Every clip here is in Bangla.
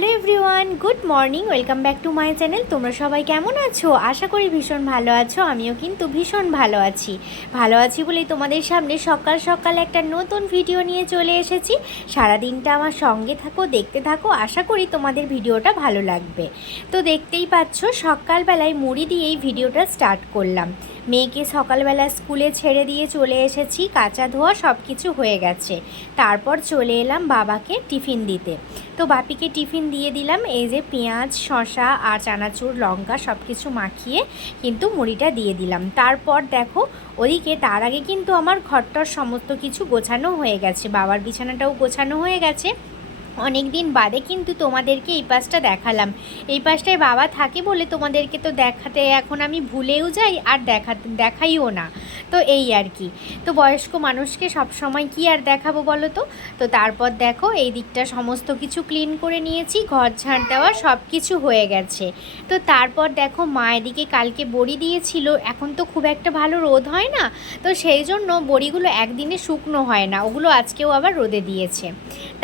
Hello everyone, good morning, welcome back to my channel. তোমরা সবাই কেমন আছো? আশা করি ভীষণ ভালো আছো। আমিও কিন্তু ভীষণ ভালো আছি বলেই তোমাদের সামনে সকাল সকাল একটা নতুন ভিডিও নিয়ে চলে এসেছি। সারাদিনটা আমার সঙ্গে থাকো, দেখতে থাকো, আশা করি তোমাদের ভিডিওটা ভালো লাগবে। তো দেখতেই পাচ্ছ, সকালবেলায় মুড়ি দিয়েই ভিডিওটা স্টার্ট করলাম। মেয়েকে সকালবেলা স্কুলে ছেড়ে দিয়ে চলে এসেছি, কাচা ধোয়া সব কিছু হয়ে গেছে। তারপর চলে এলাম বাবাকে টিফিন দিতে। তো বাপিকে টিফিন দিয়ে দিলাম। এই যে পেঁয়াজ, শসা আর চানাচুর, লঙ্কা সব কিছু মাখিয়ে কিন্তু মুড়িটা দিয়ে দিলাম। তারপর দেখো, ওদিকে তার আগে কিন্তু আমার ঘরটার সমস্ত কিছু গোছানো হয়ে গেছে, বাবার বিছানাটাও গোছানো হয়ে গেছে। অনেক দিন বাদে কিন্তু তোমাদেরকে এই পাশটা দেখালাম। এই পাশটায় বাবা থাকে বলে তোমাদেরকে তো দেখাতে এখন আমি ভুলেও যাই আর দেখাইও না। তো এই আর কি, তো বয়স্ক মানুষকে সব সময় কি আর দেখাবো বলো তো। তো তারপর দেখো, এই দিকটা সমস্ত কিছু ক্লিন করে নিয়েছি, ঘর ঝাড় দেওয়া সব কিছু হয়ে গেছে। তো তারপর দেখো, মা এদিকে কালকে বড়ি দিয়েছিল। এখন তো খুব একটা ভালো রোদ হয় না, তো সেই জন্য বড়িগুলো একদিনে শুকনো হয় না, ওগুলো আজকেও আবার রোদে দিয়েছে।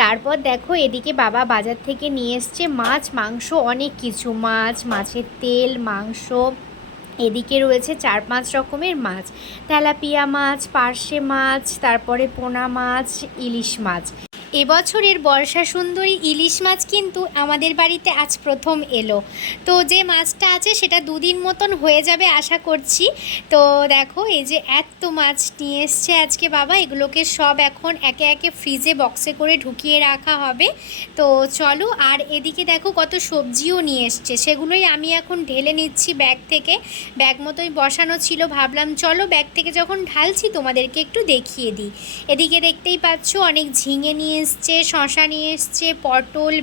তারপর দেখো, এদিকে বাবা বাজার থেকে নিয়ে এসছে মাছ, মাংস, অনেক কিছু, মাছের তেল, মাংস। এদিকে রয়েছে 4-5 রকমের মাছ, তেলাপিয়া মাছ, পার্শে মাছ, তারপরে পোনা মাছ, ইলিশ মাছ। এবছরের বর্ষা সুন্দরী ইলিশ মাছ কিন্তু আমাদের বাড়িতে আজ প্রথম এলো। তো যে মাছটা আছে সেটা 2 দিন মতন হয়ে যাবে আশা করছি। তো দেখো, এই যে এত মাছ নিয়ে এসছে আজকে বাবা, এগুলোকে সব এখন একে একে ফ্রিজে বক্সে করে ঢুকিয়ে রাখা হবে। তো চলো, আর এদিকে দেখো কত সবজিও নিয়ে এসছে, সেগুলোই আমি এখন ঢেলে নিচ্ছি ব্যাগ থেকে। ব্যাগ মতোই বসানো ছিল, ভাবলাম চলো ব্যাগ থেকে যখন ঢালছি তোমাদেরকে একটু দেখিয়ে দিই। এদিকে দেখতেই পাচ্ছ অনেক ঝিঙে নিয়ে এসছে, শশা নিয়ে এসছে, পটল,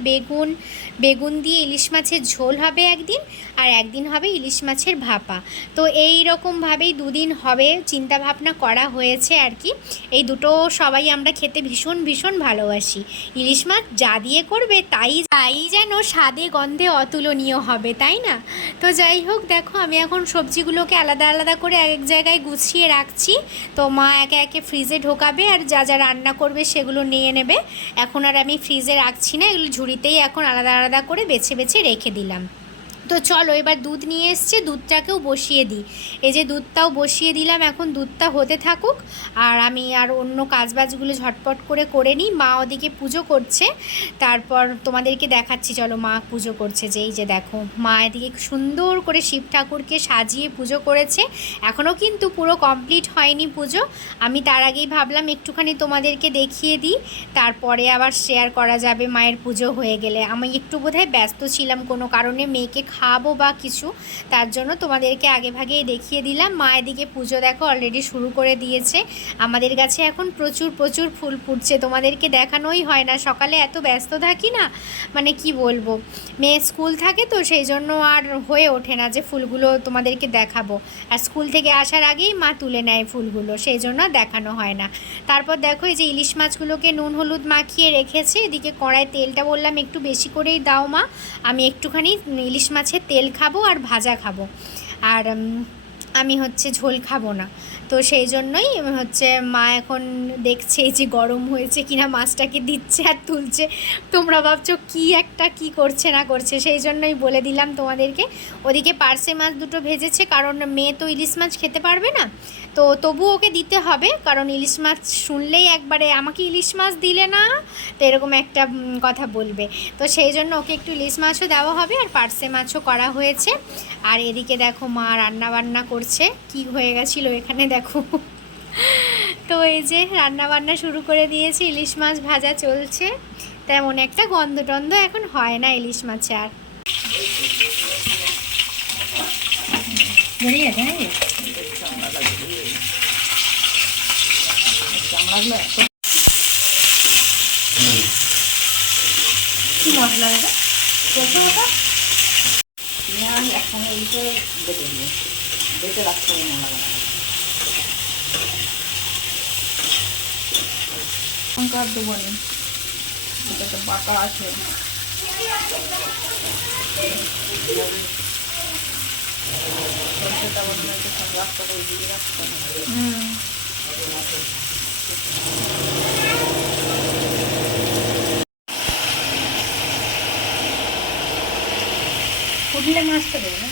বেগুন দিয়ে ইলিশ মাছের ঝোল হবে একদিন, আর একদিন হবে ইলিশ মাছের ভাপা। তো এই রকমভাবেই 2 দিন হবে চিন্তা ভাবনা করা হয়েছে আর কি। এই দুটো সবাই আমরা খেতে ভীষণ ভীষণ ভালোবাসি। ইলিশ মাছ যা দিয়ে করবে তাই যেন স্বাদে গন্ধে অতুলনীয় হবে, তাই না? তো যাই হোক, দেখো আমি এখন সবজিগুলোকে আলাদা আলাদা করে এক জায়গায় গুছিয়ে রাখছি। তো মা একে একে ফ্রিজে ঢোকাবে আর যা যা রান্না করবে সেগুলো নিয়ে নেবে। এখন আর আমি ফ্রিজে রাখছি না, এগুলো ঝুড়িতেই এখন আলাদা আলাদা করে বেছে বেছে রেখে দিলাম। তো চলো, এবার দুধ নিয়ে এসছে, দুধটাকেও বসিয়ে দিই। এই যে দুধটাও বসিয়ে দিলাম, এখন দুধটা হতে থাকুক আর আমি আর অন্য কাজবাজগুলো ঝটপট করে নিই। মা ওদিকে পুজো করছে, তারপর তোমাদেরকে দেখাচ্ছি। চলো, মা পুজো করছে, যে এই যে দেখো, মা এদিকে সুন্দর করে শিব ঠাকুরকে সাজিয়ে পুজো করেছে। এখনও কিন্তু পুরো কমপ্লিট হয়নি পুজো। আমি তার আগেই ভাবলাম একটুখানি তোমাদেরকে দেখিয়ে দিই, তারপরে আবার শেয়ার করা যাবে মায়ের পুজো হয়ে গেলে। আমি একটু বোধহয় ব্যস্ত ছিলাম কোনো কারণে, মেয়েকে খাবো বা কিছু, তার জন্য তোমাদেরকে আগে ভাগেই দেখিয়ে দিলাম। মা এদিকে পুজো দেখো অলরেডি শুরু করে দিয়েছে। আমাদের কাছে এখন প্রচুর প্রচুর ফুল ফুটছে, তোমাদেরকে দেখানোই হয় না, সকালে এত ব্যস্ত থাকি না, মানে কি বলবো, মেয়ে স্কুল থাকে তো সেই জন্য আর হয়ে ওঠে না যে ফুলগুলো তোমাদেরকে দেখাবো। আর স্কুল থেকে আসার আগেই মা তুলে নেয় ফুলগুলো, সেই জন্য দেখানো হয় না। তারপর দেখো, এই যে ইলিশ মাছগুলোকে নুন হলুদ মাখিয়ে রেখেছে। এদিকে কড়াই তেলটা বললাম একটু বেশি করেই দাও মা, আমি একটুখানি ইলিশ মাছের তেল খাবো আর ভাজা খাবো, আর আমি হচ্ছে ঝোল খাবো না। তো সেই জন্যই হচ্ছে মা এখন দেখছে এই যে গরম হয়েছে কিনা, মাছটাকে দিচ্ছে আর তুলছে। তোমরা ভাবছো কি করছে না করছে, সেই জন্যই বলে দিলাম তোমাদেরকে। ওদিকে পার্শে মাছ দুটো ভেজেছে, কারণ মেয়ে তো ইলিশ মাছ খেতে পারবে না, তো তবু ওকে দিতে হবে, কারণ ইলিশ মাছ শুনলেই একবারে আমাকে ইলিশ মাছ দিলে না, তো এরকম একটা কথা বলবে। তো সেই জন্য ওকে একটু ইলিশ মাছও দেওয়া হবে আর পার্শে মাছও করা হয়েছে। আর এদিকে দেখো, মা রান্না বান্না করছে, কি হয়ে গেছিলো এখানে দেখো। তো এই যে রান্না বান্না শুরু করে দিয়েছি, ইলিশ মাছ ভাজা চলছে। তেমন একটা গন্ধ টন্ধ এখন হয় না ইলিশ মাছে আর। কি মশলা এটা? পেঁয়াজ একসঙ্গে এইটা বেটে দিয়ে বেটে রাখতে হবে না, লঙ্কা আর দেবো নি, এটা তো বাটা আছে। সরষেটা বলুন একটু রাখতে হবে, দিয়ে রাখতে হবে। ফুটলে মাছটা দেবে না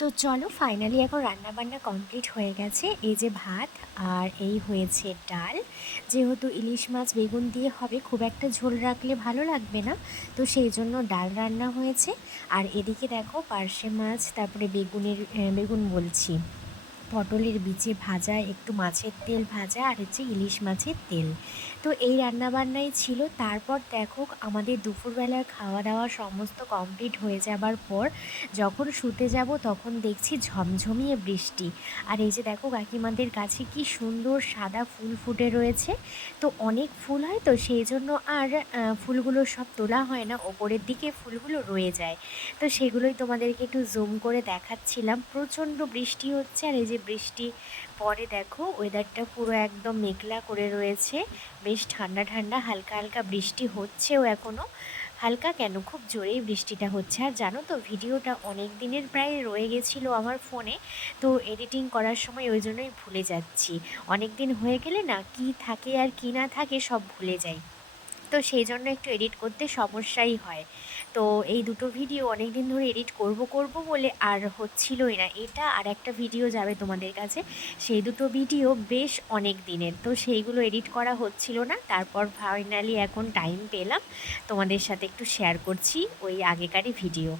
তো চলো ফাইনালি এখন রান্নাবান্না কমপ্লিট হয়ে গেছে। এই যে ভাত আর এই হয়েছে ডাল। যেহেতু ইলিশ মাছ বেগুন দিয়ে হবে, খুব একটা ঝোল রাখলে ভালো লাগবে না, তো সেই জন্য ডাল রান্না হয়েছে। আর এদিকে দেখো পার্শে মাছ, তারপরে বেগুন বলছি, পটলের বিচে ভাজা, একটু মাছের তেল ভাজা, আর হচ্ছে ইলিশ মাছের তেল। তো এই রান্নাবান্নাই ছিল। তারপর দেখো আমাদের দুপুরবেলার খাওয়া দাওয়া সমস্ত কমপ্লিট হয়ে যাবার পর যখন শুতে যাব তখন দেখছি ঝমঝমিয়ে বৃষ্টি। আর এই যে দেখো কাকিমাদের গাছে কি সুন্দর সাদা ফুল ফুটে রয়েছে। তো অনেক ফুল হয়, তো সেই জন্য আর ফুলগুলো সব তোলা হয় না, ওপরের দিকে ফুলগুলো রয়ে যায়। তো সেগুলোই তোমাদেরকে একটু জুম করে দেখাচ্ছিলাম। প্রচণ্ড বৃষ্টি হচ্ছে, আর এই যে বৃষ্টি পরে দেখো ওয়েদারটা পুরো একদম মেঘলা করে রয়েছে, বেশ ঠান্ডা ঠান্ডা, হালকা হালকা বৃষ্টি হচ্ছেও এখনও। হালকা কেন, খুব জোরেই বৃষ্টিটা হচ্ছে। আর জানো তো ভিডিওটা অনেক দিনের প্রায় রয়ে গেছিলো আমার ফোনে, তো এডিটিং করার সময় ওই জন্যই ভুলে যাচ্ছি। অনেক দিন হয়ে গেলে না কি থাকে আর কি না থাকে সব ভুলে যাই, তো সেই জন্য একটু এডিট করতে সমস্যাই হয়। তো এই দুটো ভিডিও অনেক দিন ধরে এডিট করব বলে আর হচ্ছিলই না। এটা আর একটা ভিডিও যাবে তোমাদের কাছে, সেই দুটো ভিডিও বেশ অনেক দিনের, তো সেইগুলো এডিট করা হচ্ছিল না। তারপর ফাইনালি এখন টাইম পেলাম, তোমাদের সাথে একটু শেয়ার করছি ওই আগেকারই ভিডিও।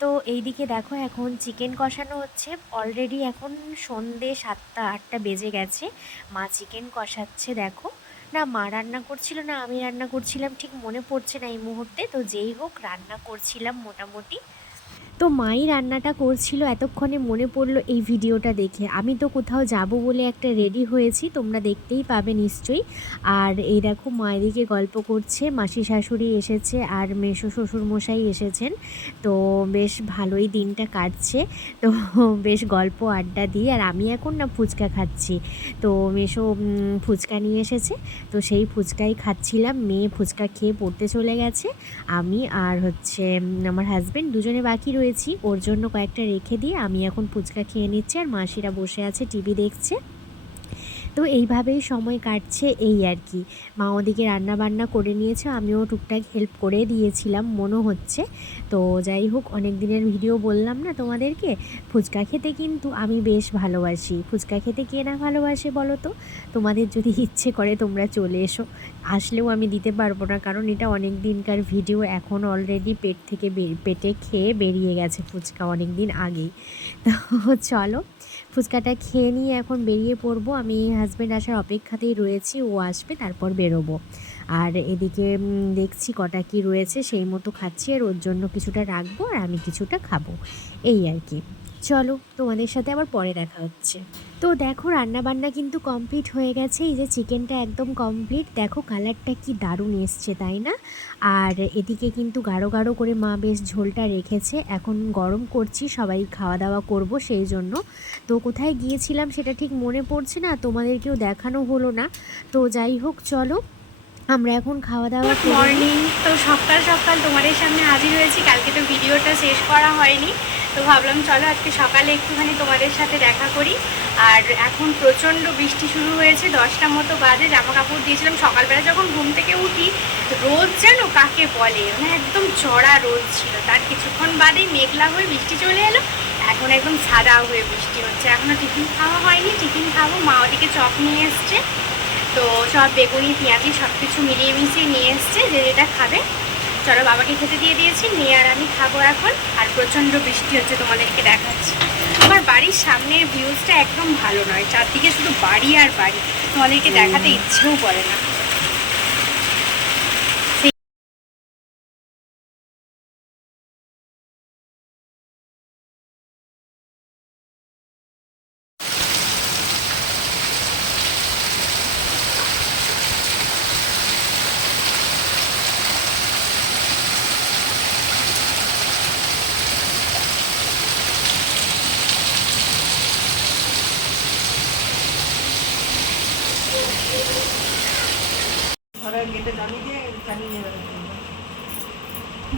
তো এই দিকে দেখো এখন চিকেন কষানো হচ্ছে। অলরেডি এখন সন্ধে 7টা 8টা বেজে গেছে, মা চিকেন কষাচ্ছে দেখো। না মা রান্না করছিল না আমি রান্না করছিলাম ঠিক মনে পড়ছে না এই মুহূর্তে, তো যেই হোক রান্না করছিলাম মোটামুটি। তো মাই রান্নাটা করছিল, এতক্ষণে মনে পড়লো এই ভিডিওটা দেখে। আমি তো কোথাও যাব বলে একটা রেডি হয়েছি, তোমরা দেখতেই পাবে নিশ্চয়ই। আর এই দেখো মা এদিকে গল্প করছে, মাসি শাশুড়ি এসেছে আর মেসো শ্বশুরমশাই এসেছেন। তো বেশ ভালোই দিনটা কাটছে। তো বেশ গল্প আড্ডা দিয়ে, আর আমি এখন না ফুচকা খাচ্ছি। তো মেসো ফুচকা নিয়ে এসেছে, তো সেই ফুচকাই খাচ্ছিলাম। মেয়ে ফুচকা খেয়ে পড়তে চলে গেছে, আমি আর হচ্ছে আমার হাজব্যান্ড দুজনে বাকি রয়েছি। ওর জন্য কয়েকটা রেখে দিয়ে আমি এখন ফুচকা খেয়ে নিচ্ছি, আর মাসিরা বসে আছে টিভি দেখছে। তো এইভাবেই সময় কাটছে এই আর কি। মা ওদিকে রান্না বান্না করে নিয়েছে, আমিও টুকটাক হেল্প করে দিয়েছিলাম মনে হচ্ছে। তো যাই হোক, অনেক দিনের ভিডিও বললাম না তোমাদেরকে। ফুচকা খেতে কিন্তু আমি বেশ ভালোবাসি। ফুচকা খেতে কে না ভালোবাসে বলো তো? তোমাদের যদি ইচ্ছে করে তোমরা চলে এসো, আসলেও আমি দিতে পারবো না, কারণ এটা অনেক দিনকার ভিডিও। এখন অলরেডি পেটে খেয়ে বেরিয়ে গেছে ফুচকা অনেক দিন আগেই। তো চলো ফুচকাটা খেয়ে নিয়ে এখন বেরিয়ে পড়বো। আমি হাজব্যান্ড আসার অপেক্ষাতেই রয়েছি, ও আসবে তারপর বেরোবো। আর এদিকে দেখছি কটা কি রয়েছে সেই মতো খাচ্ছি, আর ওর জন্য কিছুটা রাখবো আর আমি কিছুটা খাবো, এই আর কি। চলো তোমাদের সাথে আবার পরে দেখা হচ্ছে। তো দেখো রান্নাবান্না কিন্তু কমপ্লিট হয়ে গেছে। এই যে চিকেনটা একদম কমপ্লিট, দেখো কালারটা কি দারুণ এসছে তাই না? আর এদিকে কিন্তু গাঢ় গাঢ় করে মা বেশ ঝোলটা রেখেছে, এখন গরম করছি, সবাই খাওয়া দাওয়া করব সেই জন্য। তো কোথায় গিয়েছিলাম সেটা ঠিক মনে পড়ছে না, তোমাদেরকেও দেখানো হলো না। তো যাই হোক চলো আমরা এখন খাওয়া দাওয়া। Good morning. তো সকাল সকাল তোমাদের সামনে হাজির হয়েছি। কালকে তো ভিডিওটা শেষ করা হয়নি, তো ভাবলাম চলো আজকে সকালে একটুখানি তোমাদের সাথে দেখা করি। আর এখন প্রচণ্ড বৃষ্টি শুরু হয়েছে, 10টা মতো বাজে। জামা কাপড় দিয়েছিলাম সকালবেলা যখন ঘুম থেকে উঠি, রোদ যেন কাকে বলে, মানে একদম চড়া রোদ ছিল। তার কিছুক্ষণ বাদেই মেঘলা হয়ে বৃষ্টি চলে এলো, এখন একদম সাদা হয়ে বৃষ্টি হচ্ছে। এখনও টিফিন খাওয়া হয়নি, টিফিন খাবো। মা ওদিকে চপ নিয়ে এসছে, তো সব বেগুনি পেঁয়াজি সব কিছু মিলিয়ে মিশিয়ে নিয়ে এসছে, যে যেটা খাবে। চলো বাবাকে খেতে দিয়ে দিয়েছি, মেয়ে আর আমি খাবো এখন। আর প্রচণ্ড বৃষ্টি হচ্ছে, তোমাদেরকে দেখাচ্ছি। আমার বাড়ির সামনের ভিউজটা একদম ভালো নয়, চারদিকে শুধু বাড়ি আর বাড়ি, তোমাদেরকে দেখাতে ইচ্ছেও করে না।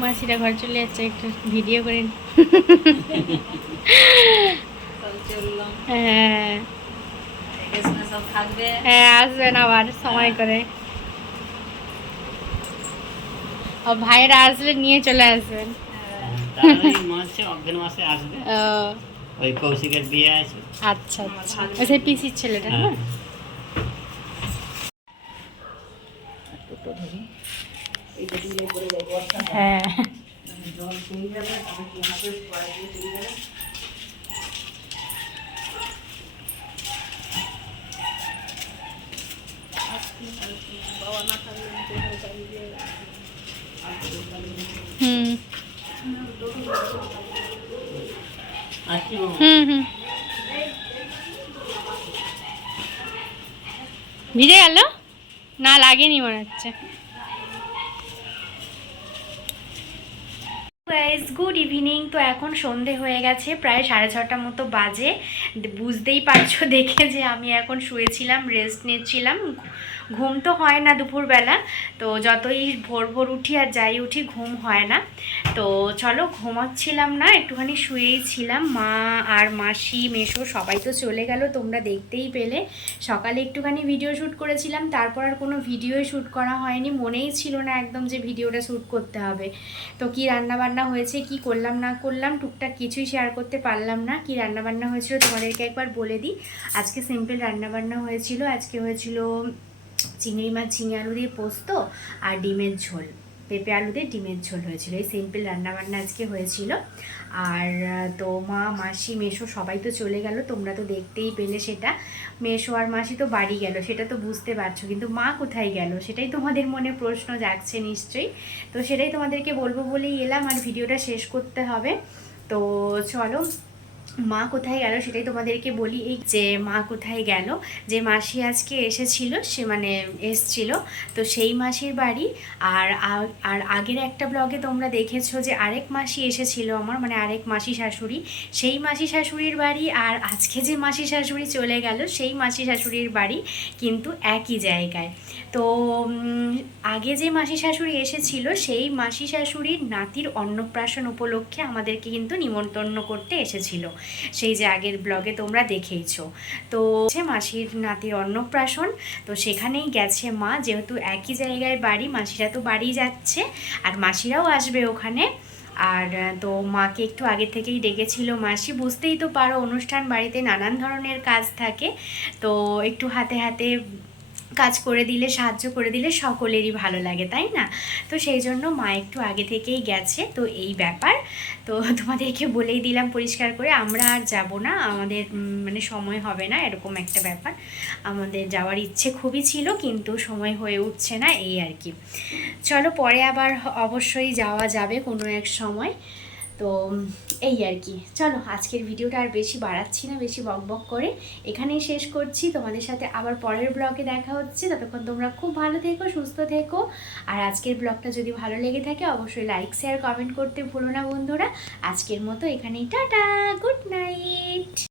মাসিরা ঘর চলে যাচ্ছে, একটু ভিডিও করে। হ্যাঁ পেছনে সব থাকবে। হ্যাঁ, আসবেন আবার সময় করে। ও ভাইরা আসলে নিয়ে চলে আসবেন। তারা ওই মাসে অগ্রহণ মাসে আসবে, ও ওই কৌশিকের বিয়ে আছে। আচ্ছা আচ্ছা, সেই পিসির ছেলেটা না? হ্যাঁ। হ্যাঁ। হুম আসছি বাবা। হুম হুম। ভিজে গেল না? লাগেনি মনে হচ্ছে। Guys, good evening. তো এখন সন্ধে হয়ে গেছে, প্রায় 6:30 মতো বাজে। বুঝতেই পারছো দেখে যে আমি এখন শুয়েছিলাম, রেস্ট নিচ্ছিলাম। ঘুম তো হয় না দুপুরবেলা, তো যতই ভোর ভোর উঠি আর যাই উঠি ঘুম হয় না। তো চলো, ঘুমাচ্ছিলাম না, একটুখানি শুয়েই ছিলাম। মা আর মাসি মেশো সবাই তো চলে গেল, তোমরা দেখতেই পেলে। সকালে একটুখানি ভিডিও শ্যুট করেছিলাম, তারপর আর কোনো ভিডিওই শ্যুট করা হয়নি, মনেই ছিল না একদম যে ভিডিওটা শ্যুট করতে হবে। তো কি রান্নাবান্না হয়েছে, কি করলাম না করলাম, টুকটাক কিছুই শেয়ার করতে পারলাম না। কি রান্নাবান্না হয়েছিল তোমাদেরকে একবার বলে দিই। আজকে সিম্পল রান্নাবান্না হয়েছিল। আজকে হয়েছিল চিংড়ি মাছ ঝিঙে আলু দিয়ে পোস্ত আর ডিমের ঝোল, পেঁপে আলু দিয়ে ডিমের ঝোল হয়েছিল। এই সিম্পল রান্নাবান্না আজকে হয়েছিল। আর তো মা মাসি মেশো সবাই তো চলে গেল, তোমরা তো দেখতেই পেলে সেটা। মেশো আর মাসি তো বাড়ি গেল, সেটা তো বুঝতে পারছো, কিন্তু মা কোথায় গেল সেটাই তোমাদের মনে প্রশ্ন জাগছে নিশ্চয়ই। তো সেটাই তোমাদেরকে বলবো বলেই এলাম, আর ভিডিওটা শেষ করতে হবে। তো চলো, মা কোথায় গেল সেটাই তোমাদেরকে বলি। এই যে মা কোথায় গেল, যে মাসি আজকে এসেছিল, সে মানে এসছিল, তো সেই মাসির বাড়ি। আর আর আগের একটা ব্লগে তোমরা দেখেছো যে আরেক মাসি এসেছিল আমার, মানে আরেক মাসি শাশুড়ি, সেই মাসি শাশুড়ির বাড়ি। আর আজকে যে মাসি শাশুড়ি চলে গেল, সেই মাসি শাশুড়ির বাড়ি কিন্তু একই জায়গায়। তো আগে যে মাসি শাশুড়ি এসেছিল, সেই মাসি শাশুড়ির নাতির অন্নপ্রাশন উপলক্ষে আমাদেরকে কিন্তু নিমন্ত্রণ করতে এসেছিল, সেই যে আগের ব্লগে তোমরা দেখেইছো। তো মাসির নাতির অন্নপ্রাশন, তো সেখানেই গেছে মা, যেহেতু একই জায়গায় বাড়ি, মাসিরা তো বাড়ি যাচ্ছে আর মাসিরাও আসবে ওখানে। আর তো মাকে একটু আগে থেকেই ডেকেছিল মাসি, বুঝতেই তো পারো অনুষ্ঠান বাড়িতে নানান ধরনের কাজ থাকে, তো একটু হাতে হাতে কাজ করে দিলে, সাহায্য করে দিলে সকলেরই ভালো লাগে, তাই না? তো সেই জন্য মা একটু আগে থেকেই গেছে। তো এই ব্যাপার, তো তোমাদেরকে বলেই দিলাম পরিষ্কার করে, আমরা আর যাব না, আমাদের মানে সময় হবে না, এরকম একটা ব্যাপার। আমাদের যাওয়ার ইচ্ছে খুবই ছিল, কিন্তু সময় হয়ে উঠছে না, এই আর কি। চলো, পরে আবার অবশ্যই যাওয়া যাবে কোনো এক সময়। তো এই আর কি। চলো, আজকের ভিডিওটা আর বেশি বাড়াচ্ছি না, বেশি বকবক করে এখানেই শেষ করছি। তোমাদের সাথে আবার পরের ব্লগে দেখা হচ্ছে, ততক্ষণ তোমরা খুব ভালো থেকো, সুস্থ থেকো। আর আজকের ব্লগটা যদি ভালো লেগে থাকে অবশ্যই লাইক শেয়ার কমেন্ট করতে ভুলো না বন্ধুরা। আজকের মতো এখানেই টাটা, গুড নাইট।